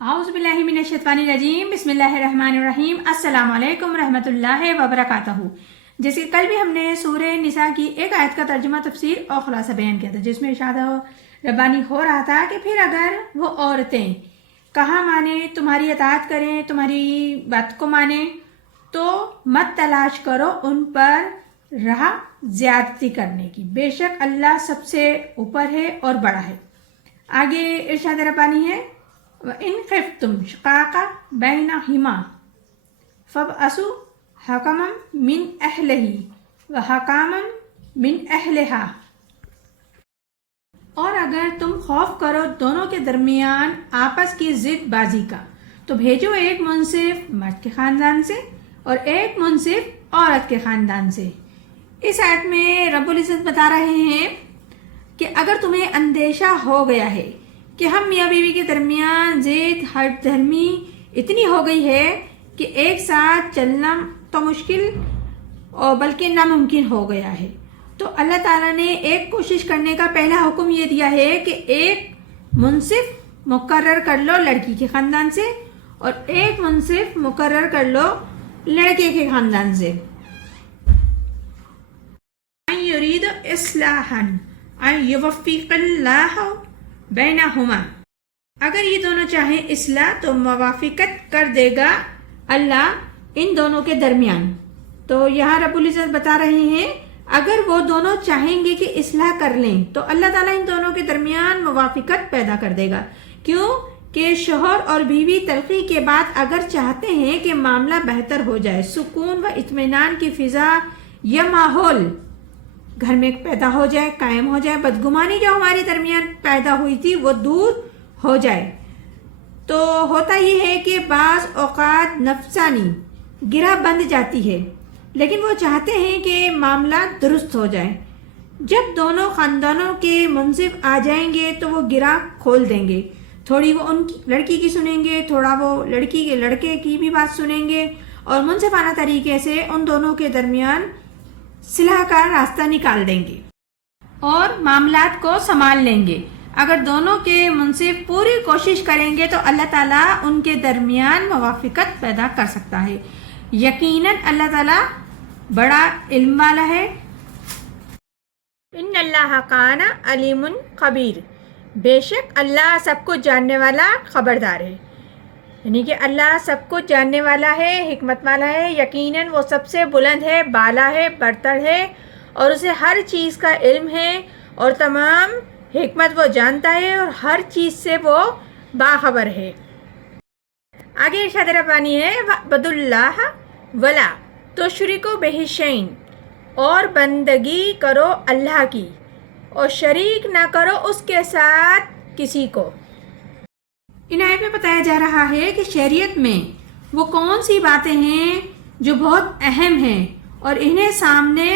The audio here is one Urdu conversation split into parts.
اعوذ باللہ من الشیطان الرجیم بسم اللہ الرحمن الرحیم السلام علیکم رحمۃ اللہ وبرکاتہ۔ جیسے کہ کل بھی ہم نے سورہ نساء کی ایک آیت کا ترجمہ تفسیر اور خلاصہ بیان کیا تھا، جس میں ارشاد ربانی ہو رہا تھا کہ پھر اگر وہ عورتیں کہاں مانیں، تمہاری اطاعت کریں، تمہاری بات کو مانیں، تو مت تلاش کرو ان پر راہ زیادتی کرنے کی، بے شک اللہ سب سے اوپر ہے اور بڑا ہے۔ آگے ارشاد ربانی ہے وَإِن خِفْتُمْ شِقَاقَ بَيْنِهِمَا فَابْعَثُوا حَكَمًا مِّنْ أَهْلِهِ وَحَكَمًا مِّنْ أَهْلِهَا، اور اگر تم خوف کرو دونوں کے درمیان آپس کی ضد بازی کا تو بھیجو ایک منصف مرد کے خاندان سے اور ایک منصف عورت کے خاندان سے۔ اس آیت میں رب العزت بتا رہے ہیں کہ اگر تمہیں اندیشہ ہو گیا ہے کہ ہم میاں بیوی کے درمیان ضد ہٹ دھرمی اتنی ہو گئی ہے کہ ایک ساتھ چلنا تو مشکل اور بلکہ ناممکن ہو گیا ہے، تو اللہ تعالیٰ نے ایک کوشش کرنے کا پہلا حکم یہ دیا ہے کہ ایک منصف مقرر کر لو لڑکی کے خاندان سے اور ایک منصف مقرر کر لو لڑکے کے خاندان سے۔ ان یرید اصلاحا ان یوفق اللہ بینہما، اگر یہ دونوں چاہیں اصلاح تو موافقت کر دے گا اللہ ان دونوں کے درمیان۔ تو یہاں رب العزت بتا رہے ہیں اگر وہ دونوں چاہیں گے کہ اصلاح کر لیں تو اللہ تعالیٰ ان دونوں کے درمیان موافقت پیدا کر دے گا۔ کیوں کہ شوہر اور بیوی تلخی کے بعد اگر چاہتے ہیں کہ معاملہ بہتر ہو جائے، سکون و اطمینان کی فضا یا ماحول گھر میں پیدا ہو جائے، قائم ہو جائے، بدگمانی جو ہمارے درمیان پیدا ہوئی تھی وہ دور ہو جائے، تو ہوتا یہ ہے کہ بعض اوقات نفسانی گرہ بند جاتی ہے، لیکن وہ چاہتے ہیں کہ معاملہ درست ہو جائے۔ جب دونوں خاندانوں کے منصف آ جائیں گے تو وہ گرہ کھول دیں گے، تھوڑی وہ ان کی لڑکی کی سنیں گے، تھوڑا وہ لڑکی کے لڑکے کی بھی بات سنیں گے اور منصفانہ طریقے سے ان دونوں کے درمیان صلح کا راستہ نکال دیں گے اور معاملات کو سنبھال لیں گے۔ اگر دونوں کے منصف پوری کوشش کریں گے تو اللہ تعالیٰ ان کے درمیان موافقت پیدا کر سکتا ہے۔ یقیناً اللہ تعالیٰ بڑا علم والا ہے۔ ان اللہ کان علیم خبیر، بے شک اللہ سب کچھ جاننے والا خبردار ہے، یعنی کہ اللہ سب کچھ جاننے والا ہے، حکمت والا ہے۔ یقیناً وہ سب سے بلند ہے، بالا ہے، برتر ہے اور اسے ہر چیز کا علم ہے اور تمام حکمت وہ جانتا ہے اور ہر چیز سے وہ باخبر ہے۔ آگے ارشاد ربانی ہے وَاعْبُدُوا اللَّهَ وَلَا تُشْرِكُوا بِهِ شَيْئًا، اور بندگی کرو اللہ کی اور شریک نہ کرو اس کے ساتھ کسی کو۔ ان آیت میں بتایا جا رہا ہے کہ شریعت میں وہ کون سی باتیں ہیں جو بہت اہم ہیں اور انہیں سامنے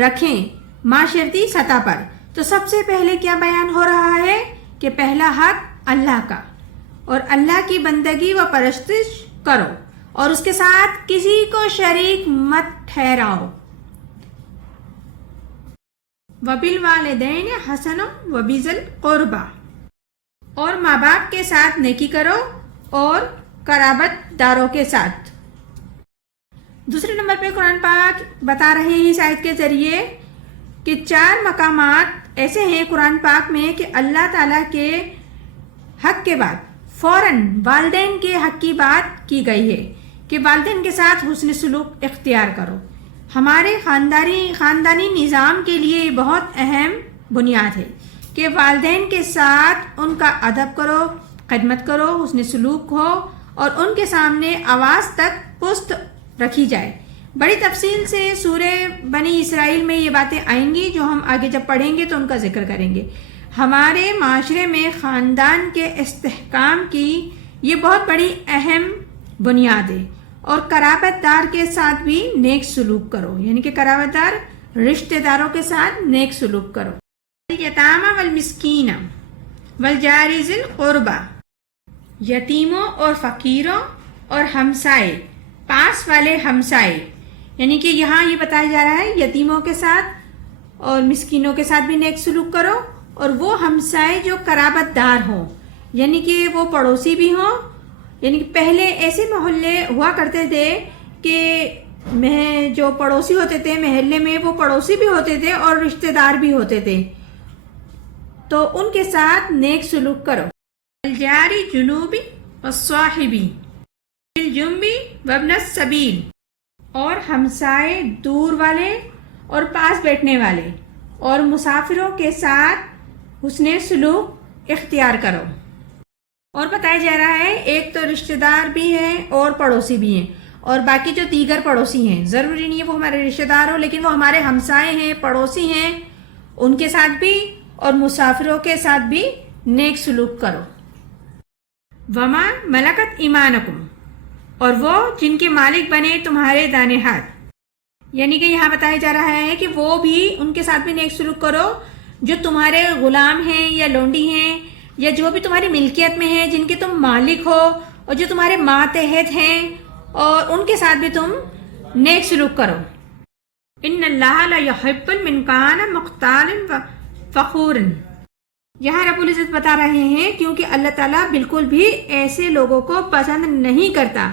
رکھیں معاشرتی سطح پر۔ تو سب سے پہلے کیا بیان ہو رہا ہے کہ پہلا حق اللہ کا، اور اللہ کی بندگی و پرستش کرو اور اس کے ساتھ کسی کو شریک مت ٹھہراؤ۔ وَبِالْوَالِدَيْنِ حَسَنًا وَبِذِي الْقُرْبَى، اور ماں باپ کے ساتھ نیکی کرو اور قرابت داروں کے ساتھ۔ دوسرے نمبر پہ قرآن پاک بتا رہے ہیں اس آیت کے ذریعے کہ 4 مقامات ایسے ہیں قرآن پاک میں کہ اللہ تعالیٰ کے حق کے بعد فوراً والدین کے حق کی بات کی گئی ہے کہ والدین کے ساتھ حسن سلوک اختیار کرو۔ ہمارے خاندانی نظام کے لیے یہ بہت اہم بنیاد ہے کہ والدین کے ساتھ ان کا ادب کرو، خدمت کرو، حسن سلوک ہو اور ان کے سامنے آواز تک پست رکھی جائے۔ بڑی تفصیل سے سورہ بنی اسرائیل میں یہ باتیں آئیں گی جو ہم آگے جب پڑھیں گے تو ان کا ذکر کریں گے۔ ہمارے معاشرے میں خاندان کے استحکام کی یہ بہت بڑی اہم بنیاد ہے، اور قرابت دار کے ساتھ بھی نیک سلوک کرو، یعنی کہ قرابت دار رشتہ داروں کے ساتھ نیک سلوک کرو۔ الیتامی والمسکین والجار ذی القربى، یتیموں اور فقیروں اور ہمسائے، پاس والے ہمسائے، یعنی کہ یہاں یہ بتایا جا رہا ہے یتیموں کے ساتھ اور مسکینوں کے ساتھ بھی نیک سلوک کرو، اور وہ ہمسائے جو قرابت دار ہوں، یعنی کہ وہ پڑوسی بھی ہوں. یعنی کہ پہلے ایسے محلے ہوا کرتے تھے کہ جو پڑوسی ہوتے تھے محلے میں وہ پڑوسی بھی ہوتے تھے اور رشتہ دار بھی ہوتے تھے، تو ان کے ساتھ نیک سلوک کرو. الجاری جنوبی والصاحبی بالجنبی وابن السبیل، اور ہمسائے دور والے اور پاس بیٹھنے والے اور مسافروں کے ساتھ حسن سلوک اختیار کرو. اور بتایا جا رہا ہے ایک تو رشتہ دار بھی ہیں اور پڑوسی بھی ہیں، اور باقی جو دیگر پڑوسی ہیں ضروری نہیں ہے وہ ہمارے رشتہ دار ہو، لیکن وہ ہمارے ہمسائے ہیں، پڑوسی ہیں، ان کے ساتھ بھی اور مسافروں کے ساتھ بھی نیک سلوک کرو. وما ملکت ایمانکم، اور وہ جن کے مالک بنے تمہارے دانے ہاتھ. یعنی کہ یہاں بتایا جا رہا ہے کہ وہ بھی ان کے ساتھ بھی نیک سلوک کرو جو تمہارے غلام ہیں یا لونڈی ہیں یا جو بھی تمہاری ملکیت میں ہیں، جن کے تم مالک ہو اور جو تمہارے ماتحت ہیں، اور ان کے ساتھ بھی تم نیک سلوک کرو. ان اللہ لا يحب من کان مختالا فخورا. یہاں رب العزت بتا رہے ہیں کیونکہ اللہ تعالیٰ بالکل بھی ایسے لوگوں کو پسند نہیں کرتا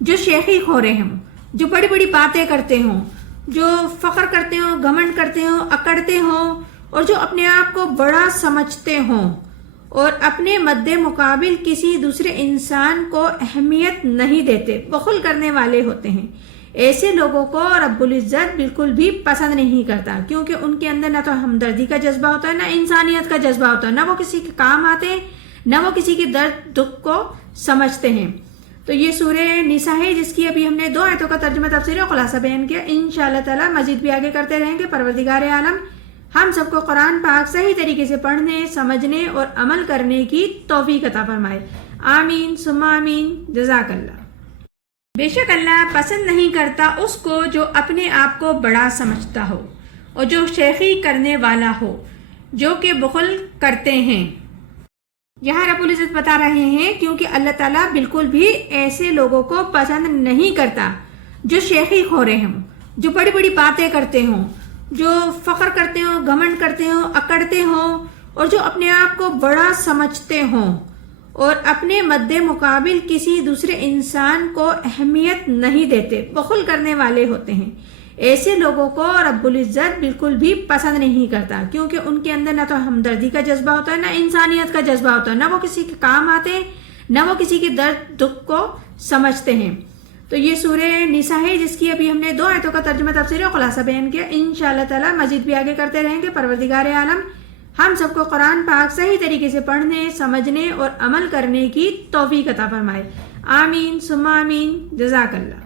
جو شیخی خورے ہوں، جو بڑی بڑی باتیں کرتے ہوں، جو فخر کرتے ہوں، گھمنڈ کرتے ہوں، اکڑتے ہوں، اور جو اپنے آپ کو بڑا سمجھتے ہوں اور اپنے مد مقابل کسی دوسرے انسان کو اہمیت نہیں دیتے، بخل کرنے والے ہوتے ہیں. ایسے لوگوں کو رب العزت بالکل بھی پسند نہیں کرتا، کیونکہ ان کے اندر نہ تو ہمدردی کا جذبہ ہوتا ہے، نہ انسانیت کا جذبہ ہوتا ہے، نہ وہ کسی کے کام آتے ہیں، نہ وہ کسی کے درد دکھ کو سمجھتے ہیں. تو یہ سورہ نساء ہے جس کی ابھی ہم نے 2 آیتوں کا ترجمہ تفسیر اور خلاصہ بیان کیا. انشاءاللہ تعالی مزید بھی آگے کرتے رہیں گے. پروردگار عالم ہم سب کو قرآن پاک صحیح طریقے سے پڑھنے، سمجھنے اور عمل کرنے کی توفیق عطا فرمائے. آمین ثم آمین. جزاک اللہ. بے شک اللہ پسند نہیں کرتا اس کو جو اپنے آپ کو بڑا سمجھتا ہو اور جو شیخی کرنے والا ہو، جو کہ بخل کرتے ہیں. یہاں رب العزت بتا رہے ہیں کیونکہ اللہ تعالیٰ بالکل بھی ایسے لوگوں کو پسند نہیں کرتا جو شیخی خورے ہوں، جو بڑی بڑی باتیں کرتے ہوں، جو فخر کرتے ہوں، گھمنڈ کرتے ہوں، اکڑتے ہوں، اور جو اپنے آپ کو بڑا سمجھتے ہوں اور اپنے مد مقابل کسی دوسرے انسان کو اہمیت نہیں دیتے، بخل کرنے والے ہوتے ہیں. ایسے لوگوں کو رب العزت بالکل بھی پسند نہیں کرتا، کیونکہ ان کے اندر نہ تو ہمدردی کا جذبہ ہوتا ہے، نہ انسانیت کا جذبہ ہوتا ہے، نہ وہ کسی کے کام آتے ہیں، نہ وہ کسی کے درد دکھ کو سمجھتے ہیں. تو یہ سورہ نساء ہے جس کی ابھی ہم نے 2 آیتوں کا ترجمہ تفسیر اور خلاصہ بیان کیا. انشاءاللہ تعالی مزید بھی آگے کرتے رہیں گے. پروردگار عالم ہم سب کو قرآن پاک صحیح طریقے سے پڑھنے، سمجھنے اور عمل کرنے کی توفیق عطا فرمائے. آمین ثم آمین. جزاک اللہ.